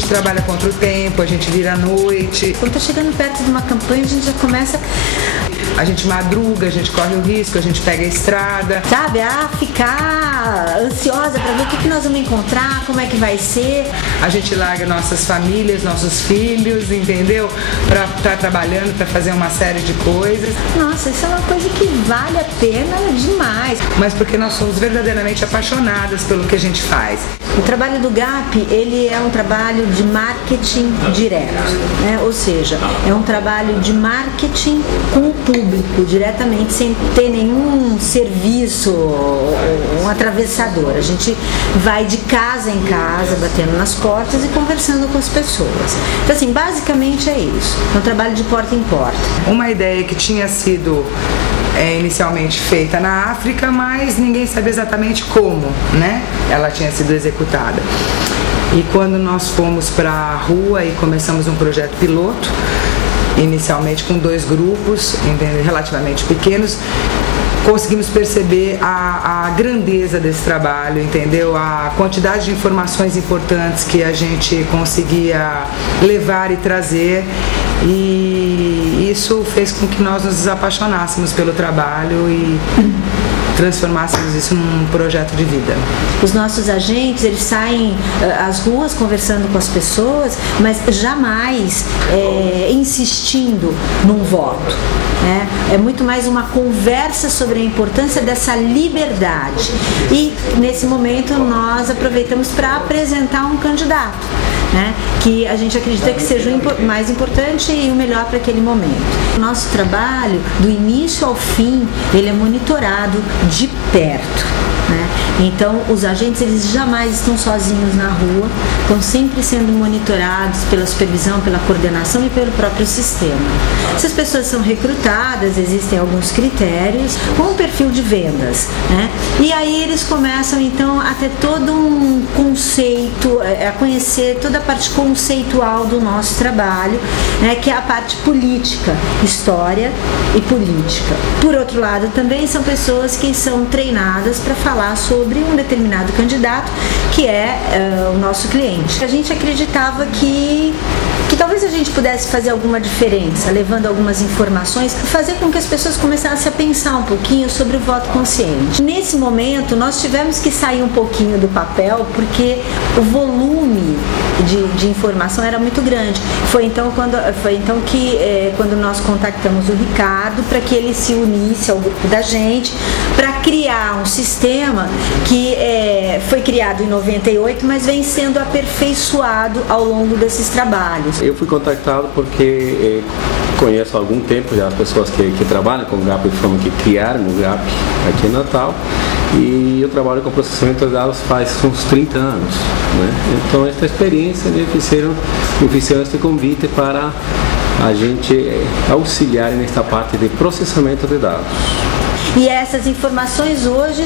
gente trabalha contra o tempo, a gente vira à noite. Quando tá chegando perto de uma campanha, a gente já começa... A gente madruga, a gente corre o risco, a gente pega a estrada. Sabe, ficar ansiosa para ver o que nós vamos encontrar, como é que vai ser. A gente larga nossas famílias, nossos filhos, entendeu? Pra estar trabalhando, pra fazer uma série de coisas. Nossa, isso é uma coisa que vale a pena demais. Mas porque nós somos verdadeiramente apaixonadas pelo que a gente faz. O trabalho do GAP, ele é um trabalho de marketing direto, né? Ou seja, é um trabalho de marketing com o público, diretamente, sem ter nenhum serviço, um atravessador. A gente vai de casa em casa, batendo nas portas e conversando com as pessoas. Então, assim, basicamente é isso. É um trabalho de porta em porta. Uma ideia que tinha sido inicialmente feita na África, mas ninguém sabe exatamente como, né? Ela tinha sido executada. E quando nós fomos para a rua e começamos um projeto piloto, inicialmente com 2 grupos relativamente pequenos, conseguimos perceber a grandeza desse trabalho, entendeu? A quantidade de informações importantes que a gente conseguia levar e trazer, e isso fez com que nós nos apaixonássemos pelo trabalho e transformássemos isso num projeto de vida. Os nossos agentes, eles saem às ruas conversando com as pessoas, mas jamais insistindo num voto, né? É muito mais uma conversa sobre a importância dessa liberdade. E nesse momento nós aproveitamos para apresentar um candidato, né, que a gente acredita que seja o mais importante e o melhor para aquele momento. O nosso trabalho, do início ao fim, ele é monitorado de perto, né? Então, os agentes, eles jamais estão sozinhos na rua, estão sempre sendo monitorados pela supervisão, pela coordenação e pelo próprio sistema. Essas pessoas são recrutadas, existem alguns critérios, com um perfil de vendas, né? E aí eles começam, então, a ter todo um conceito, a conhecer toda a parte conceitual do nosso trabalho, né? Que é a parte política, história e política. Por outro lado, também são pessoas que são treinadas para falar sobre um determinado candidato, que é o nosso cliente. A gente acreditava que talvez a gente pudesse fazer alguma diferença, levando algumas informações, fazer com que as pessoas começassem a pensar um pouquinho sobre o voto consciente. Nesse momento, nós tivemos que sair um pouquinho do papel, porque o volume de informação era muito grande. Foi então que quando nós contactamos o Ricardo para que ele se unisse ao grupo da gente, para criar um sistema que foi criado em 98, mas vem sendo aperfeiçoado ao longo desses trabalhos. Eu fui contactado porque conheço há algum tempo já as pessoas que trabalham com o GAP, de forma que criaram o GAP aqui em Natal, e eu trabalho com processamento de dados faz uns 30 anos, né? Então, esta experiência me fizeram este convite para a gente auxiliar nesta parte de processamento de dados. E essas informações hoje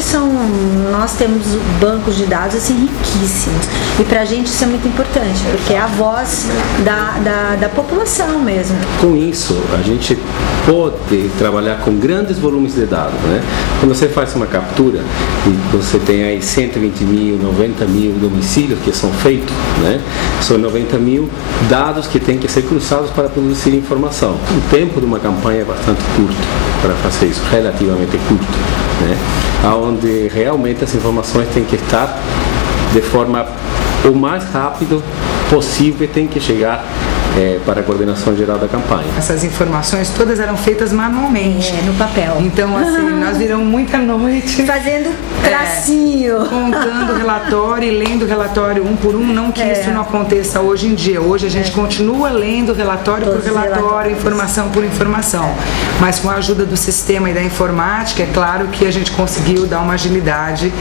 nós temos bancos de dados assim riquíssimos, e pra gente isso é muito importante, porque é a voz da população mesmo. Com isso, a gente pode trabalhar com grandes volumes de dados, né? Quando você faz uma captura e você tem aí 120 mil, 90 mil domicílios que são feitos, né? São 90 mil dados que têm que ser cruzados para produzir informação. O tempo de uma campanha é bastante curto para fazer isso, relativamente curto, né? Onde realmente as informações têm que estar de forma o mais rápido possível, tem que chegar para a coordenação geral da campanha. Essas informações todas eram feitas manualmente. No papel. Então, assim, nós viramos muita noite fazendo tracinho, contando o relatório e lendo o relatório um por um. Não que isso não aconteça hoje em dia. Hoje a gente continua lendo relatório por relatório, informação por informação. Mas com a ajuda do sistema e da informática, é claro que a gente conseguiu dar uma agilidade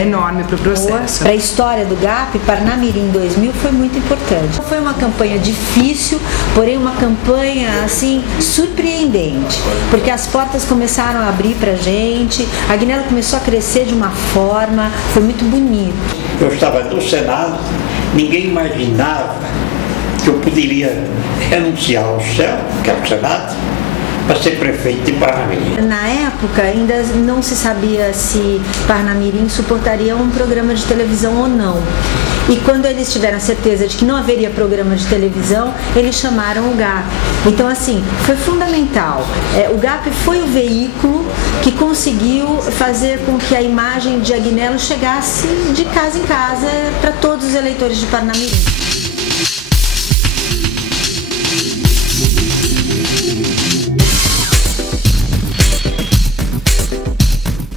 enorme para o processo. Para a história do GAP, Parnamirim 2000 foi muito importante. Foi uma campanha difícil, porém uma campanha assim surpreendente, porque as portas começaram a abrir pra gente, a Guinela começou a crescer de uma forma, foi muito bonito. Eu estava no Senado, ninguém imaginava que eu poderia renunciar ao céu, que é o Senado, para ser prefeito de Parnamirim. Na época ainda não se sabia se Parnamirim suportaria um programa de televisão ou não. E quando eles tiveram a certeza de que não haveria programa de televisão, eles chamaram o GAP. Então, assim, foi fundamental. O GAP foi o veículo que conseguiu fazer com que a imagem de Agnello chegasse de casa em casa para todos os eleitores de Parnamirim.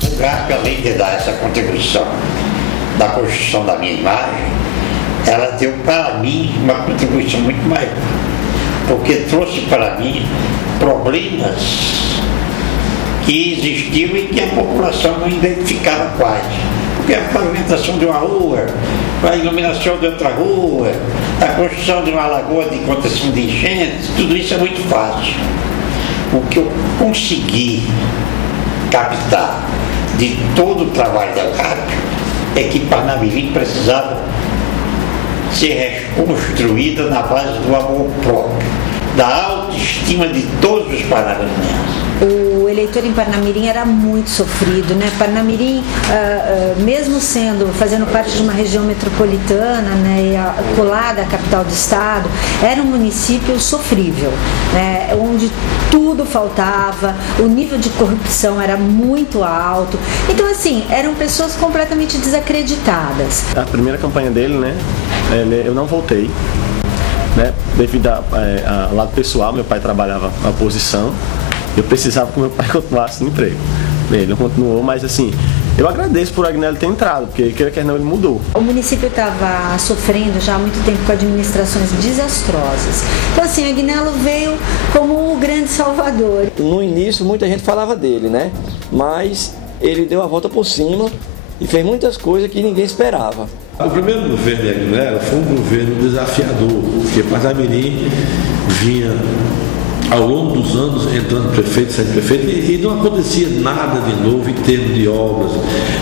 O GAP, além de dar essa contribuição da construção da minha imagem, ela deu para mim uma contribuição muito maior, porque trouxe para mim problemas que existiam e que a população não identificava quais. Porque a pavimentação de uma rua, a iluminação de outra rua, a construção de uma lagoa de contenção de enchentes, tudo isso é muito fácil. O que eu consegui captar de todo o trabalho da GAP é que Parnamirim precisava ser reconstruída na base do amor próprio, da autoestima de todos os parnamirenses. O eleitor em Parnamirim era muito sofrido, né? Parnamirim, mesmo fazendo parte de uma região metropolitana, né, e colada à capital do estado, era um município sofrível, né, onde tudo faltava, o nível de corrupção era muito alto. Então, assim, eram pessoas completamente desacreditadas. A primeira campanha dele, né, eu não voltei, né, devido ao lado pessoal. Meu pai trabalhava na oposição. Eu precisava que meu pai continuasse no emprego. Ele não continuou, mas assim, eu agradeço por Agnello ter entrado, porque queira que não, ele mudou. O município estava sofrendo já há muito tempo com administrações desastrosas. Então, assim, Agnello veio como o grande salvador. No início, muita gente falava dele, né? Mas ele deu a volta por cima e fez muitas coisas que ninguém esperava. O primeiro governo de Agnello foi um governo desafiador, porque Parnamirim vinha ao longo dos anos entrando prefeito, saindo prefeito, e não acontecia nada de novo em termos de obras,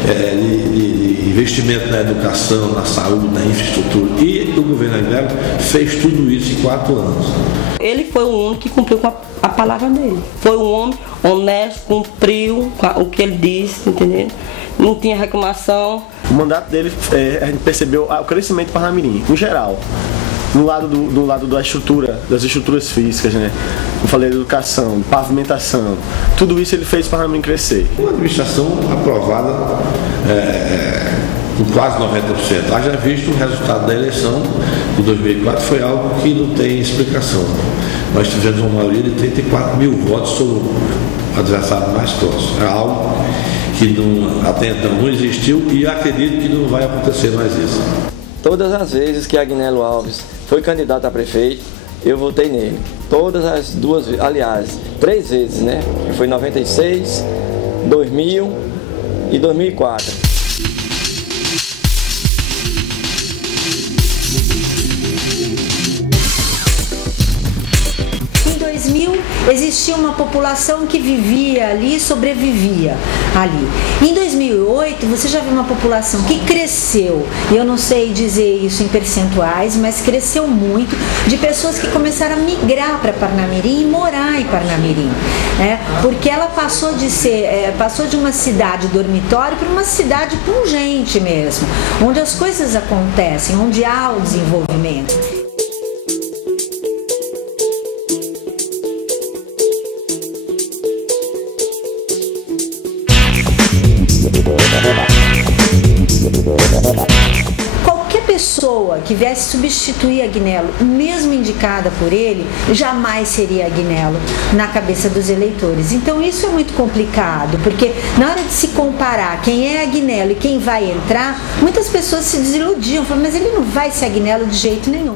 de investimento na educação, na saúde, na infraestrutura. E o governo Agnello fez tudo isso em 4 anos. Ele foi o homem que cumpriu com a palavra dele. Foi um homem honesto, cumpriu o que ele disse, entendeu? Não tinha reclamação. O mandato dele, a gente percebeu o crescimento de Parnamirim, em geral. Do lado da estrutura, das estruturas físicas, né? Eu falei de educação, de pavimentação, tudo isso ele fez para Parnamirim crescer. Uma administração aprovada com quase 90%. Haja visto o resultado da eleição de 2004, foi algo que não tem explicação. Nós tivemos uma maioria de 34 mil votos sobre o adversário mais próximo. É algo que até então não existiu e acredito que não vai acontecer mais isso. Todas as vezes que Agnello Alves foi candidato a prefeito, eu votei nele. Todas as 2, aliás, 3 vezes, né? Foi em 96, 2000 e 2004. Em 2000 existia uma população que vivia ali, sobrevivia ali. Em 2008 você já viu uma população que cresceu, e eu não sei dizer isso em percentuais, mas cresceu muito, de pessoas que começaram a migrar para Parnamirim e morar em Parnamirim, né? Porque ela passou de uma cidade dormitório para uma cidade pungente mesmo, onde as coisas acontecem, onde há o desenvolvimento. Qualquer pessoa que viesse substituir Agnello, mesmo indicada por ele, jamais seria Agnello na cabeça dos eleitores. Então isso é muito complicado, porque na hora de se comparar quem é Agnello e quem vai entrar, muitas pessoas se desiludiam, falam, mas ele não vai ser Agnello de jeito nenhum.